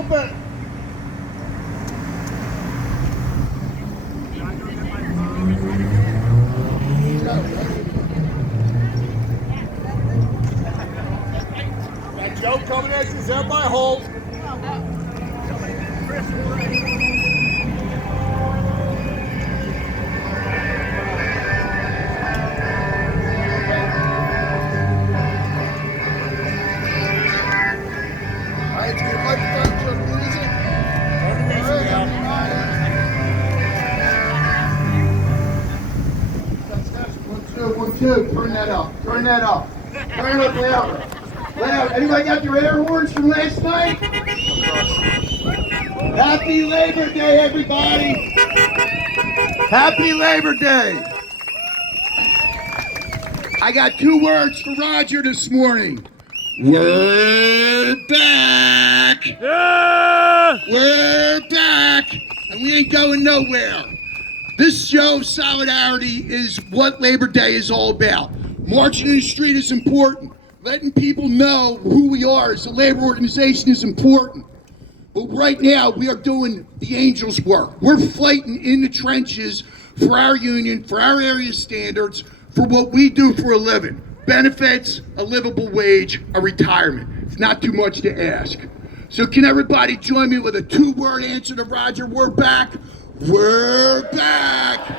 open. That Joe coming at you. Is everybody hold? Turn that up. Turn that up. Turn it up louder. Loud. Anybody got their air horns from last night? Happy Labor Day, everybody. Happy Labor Day. I got 2 words for Roger this morning. We're back. Yeah! We're back. And we ain't going nowhere. This show of solidarity is what Labor Day is all about. Marching in the street is important. Letting people know who we are as a labor organization is important. But right now, we are doing the angels' work. We're fighting in the trenches for our union, for our area standards, for what we do for a living. Benefits, a livable wage, a retirement. It's not too much to ask. So can everybody join me with a 2-word answer to Roger? We're back. We're back.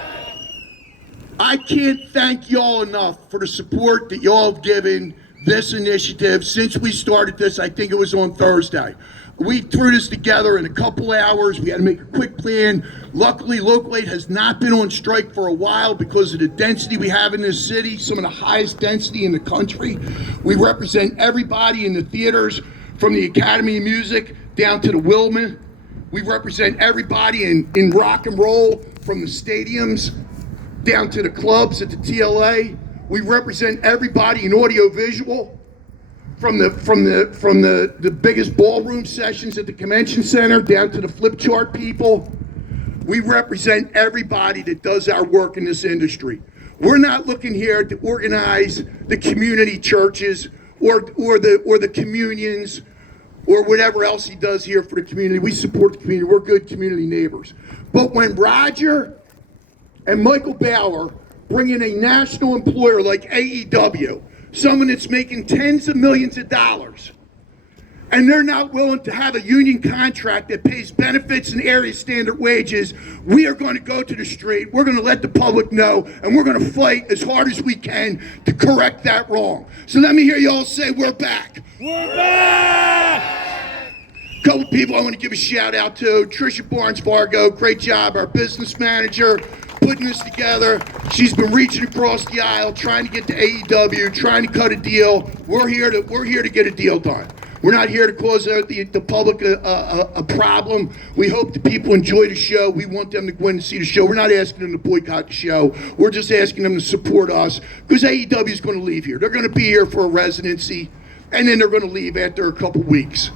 I can't thank y'all enough for the support that y'all have given this initiative since we started this. I think it was on Thursday. We threw this together in a couple hours. We had to make a quick plan. Luckily, Local 8 has not been on strike for a while because of the density we have in this city, some of the highest density in the country. We represent everybody in the theaters, from the Academy of Music down to the Wilman. We represent everybody in rock and roll, from the stadiums down to the clubs at the TLA. We represent everybody in audiovisual, from the biggest ballroom sessions at the convention center down to the flip chart people. We represent everybody that does our work in this industry. We're not looking here to organize the community churches or the communions or whatever else he does here for the community. We support the community. We're good community neighbors. But when Roger and Michael Bauer bring in a national employer like AEW, someone that's making tens of millions of dollars, and they're not willing to have a union contract that pays benefits and area standard wages, we are going to go to the street. We're going to let the public know, and we're going to fight as hard as we can to correct that wrong. So let me hear you all say, we're back. We're back! A couple people I want to give a shout out to. Trisha Barnes-Fargo, great job, our business manager, putting this together. She's been reaching across the aisle, trying to get to AEW, trying to cut a deal. We're here to get a deal done. We're not here to cause the public a problem. We hope the people enjoy the show. We want them to go in and see the show. We're not asking them to boycott the show. We're just asking them to support us, because AEW is going to leave here. They're going to be here for a residency, and then they're going to leave after a couple weeks.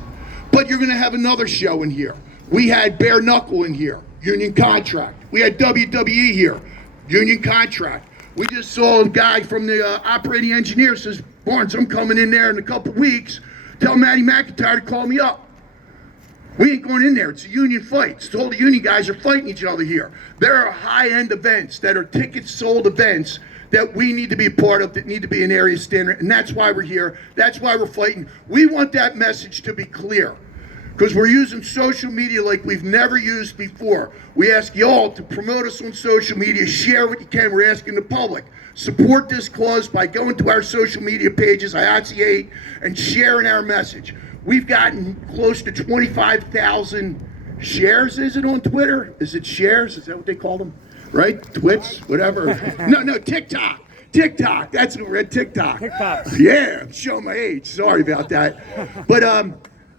But you're going to have another show in here. We had Bare Knuckle in here, union contract. We had WWE here, union contract. We just saw a guy from the operating engineer says, Barnes, I'm coming in there in a couple weeks. Tell Maddie McIntyre to call me up. We ain't going in there. It's a union fight. So all the union guys are fighting each other here. There are high-end events that are ticket-sold events that we need to be a part of, that need to be an area standard, and that's why we're here. That's why we're fighting. We want that message to be clear, because we're using social media like we've never used before. We ask y'all to promote us on social media, share what you can. We're asking the public, support this cause by going to our social media pages, IATSE8, and sharing our message. We've gotten close to 25,000 shares, is it on Twitter? Is it shares? Is that what they call them? Right? Twits? Whatever. No, TikTok. TikTok. That's what we're at, TikTok. Yeah, I'm showing my age. Sorry about that. But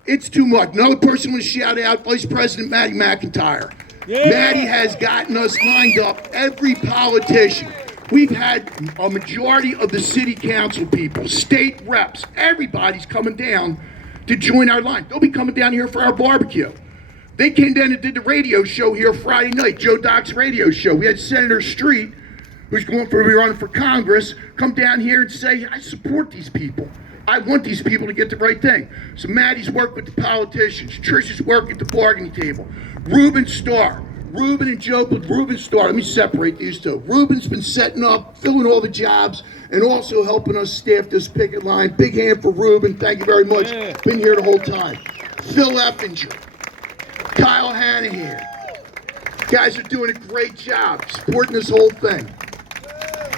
it's too much. Another person I want to shout out, Vice President Maddie McIntyre. Yeah. Maddie has gotten us lined up, every politician. We've had a majority of the city council people, state reps, everybody's coming down to join our line. They'll be coming down here for our barbecue. They came down and did the radio show here Friday night, Joe Doc's radio show. We had Senator Street, who's going for running for Congress, come down here and say, I support these people. I want these people to get the right thing. So Maddie's worked with the politicians. Trish's worked at the bargaining table. Ruben Starr. Ruben and Joe, but Ruben Starr, let me separate these two. Ruben's been setting up, filling all the jobs, and also helping us staff this picket line. Big hand for Ruben. Thank you very much. Been here the whole time. Phil Effinger. Kyle Hanahan. Guys are doing a great job supporting this whole thing.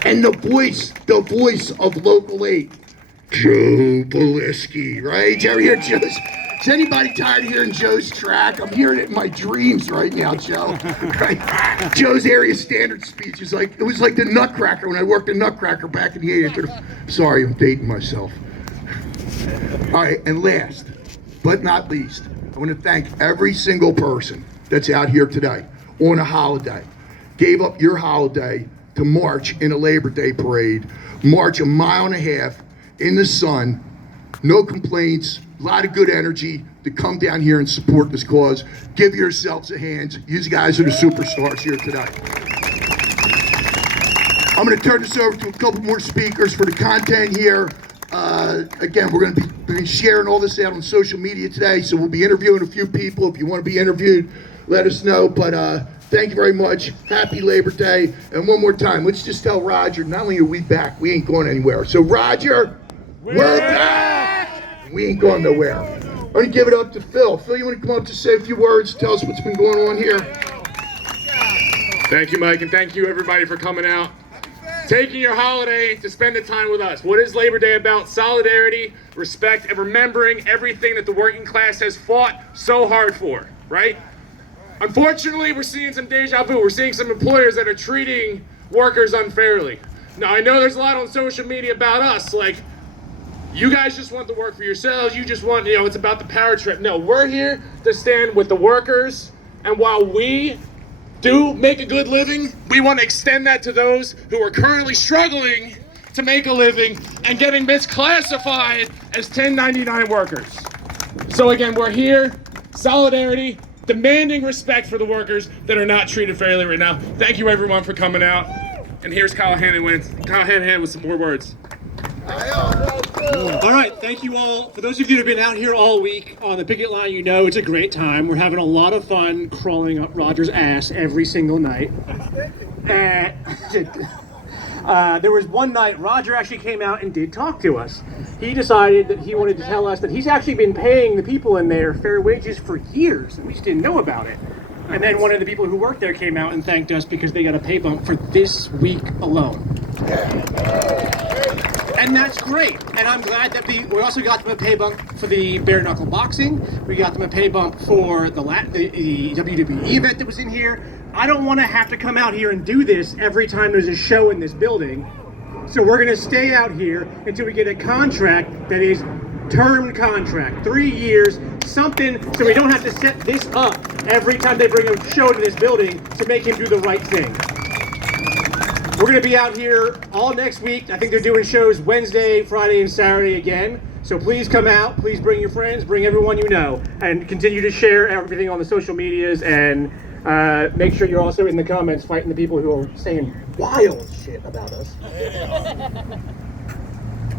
And the voice of Local 8, Joe Beliski, right? Did you ever hear Joe's? Is anybody tired of hearing Joe's track? I'm hearing it in my dreams right now, Joe. Right? Joe's area standard speech is like, it was like the Nutcracker when I worked at Nutcracker back in the 80s. Sorry, I'm dating myself. All right, and last but not least, I want to thank every single person that's out here today on a holiday. Gave up your holiday to march in a Labor Day parade, march 1.5 miles in the sun, no complaints, a lot of good energy to come down here and support this cause. Give yourselves a hand. You guys are the superstars here today. I'm going to turn this over to a couple more speakers for the content here. Again, we're going to be sharing all this out on social media today, so we'll be interviewing a few people. If you want to be interviewed, let us know. But thank you very much. Happy Labor Day. And one more time, let's just tell Roger, not only are we back, we ain't going anywhere. So Roger, we're back. We ain't going nowhere. I'm going to give it up to Phil. Phil, you want to come up to say a few words? Tell us what's been going on here. Thank you, Mike, and thank you, everybody, for coming out. Taking your holiday to spend the time with us. What is Labor Day about? Solidarity, respect, and remembering everything that the working class has fought so hard for, right? Unfortunately, we're seeing some deja vu. We're seeing some employers that are treating workers unfairly. Now, I know there's a lot on social media about us, like, you guys just want to work for yourselves. You just want, it's about the power trip. No, we're here to stand with the workers. And while we do make a good living, we want to extend that to those who are currently struggling to make a living and getting misclassified as 1099 workers. So again, we're here, solidarity, demanding respect for the workers that are not treated fairly right now. Thank you everyone for coming out. And here's Kyle Hanahan with some more words. All right, thank you all. For those of you that have been out here all week on the picket line, you know it's a great time. We're having a lot of fun crawling up Roger's ass every single night. There was one night Roger actually came out and did talk to us. He decided that he wanted to tell us that he's actually been paying the people in there fair wages for years, and we just didn't know about it. And then one of the people who worked there came out and thanked us because they got a pay bump for this week alone. And that's great. And I'm glad that we also got them a pay bump for the bare knuckle boxing. We got them a pay bump for the WWE event that was in here. I don't want to have to come out here and do this every time there's a show in this building. So we're going to stay out here until we get a contract that is term contract, 3 years, something so we don't have to set this up every time they bring a show to this building to make him do the right thing. We're going to be out here all next week. I think they're doing shows Wednesday, Friday, and Saturday again. So please come out. Please bring your friends. Bring everyone you know. And continue to share everything on the social medias. And make sure you're also in the comments fighting the people who are saying wild shit about us.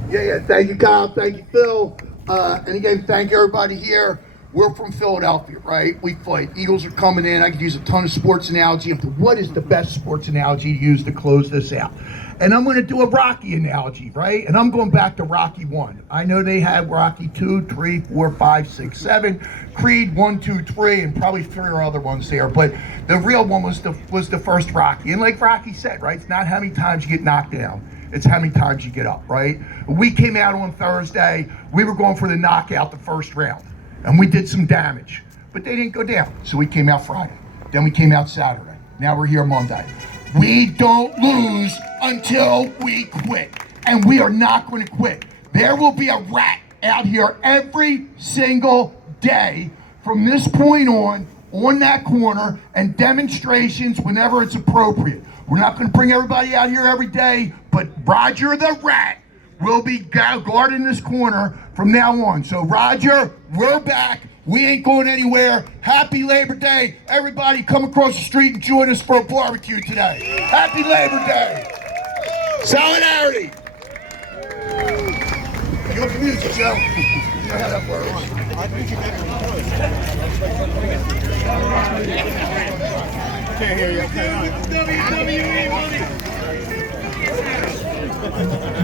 Yeah. Thank you, Kyle. Thank you, Phil. And again, thank everybody here. We're from Philadelphia, right? We fight. Eagles are coming in. I could use a ton of sports analogy. What is the best sports analogy to use to close this out? And I'm going to do a Rocky analogy, right? And I'm going back to Rocky 1. I know they had Rocky 2, 3, 4, 5, 6, 7, Creed 1, 2, 3, and probably 3 or other ones there. But the real one was the first Rocky. And like Rocky said, right? It's not how many times you get knocked down. It's how many times you get up, right? We came out on Thursday. We were going for the knockout the first round. And we did some damage, but they didn't go down. So we came out Friday. Then we came out Saturday. Now we're here Monday. We don't lose until we quit. And we are not going to quit. There will be a rat out here every single day from this point on that corner, and demonstrations whenever it's appropriate. We're not going to bring everybody out here every day, but Roger the Rat will be guarding this corner from now on. So Roger, we're back. We ain't going anywhere. Happy Labor Day. Everybody come across the street and join us for a barbecue today. Happy Labor Day. Solidarity. You have music, Joe. You know how that works. Can't hear you.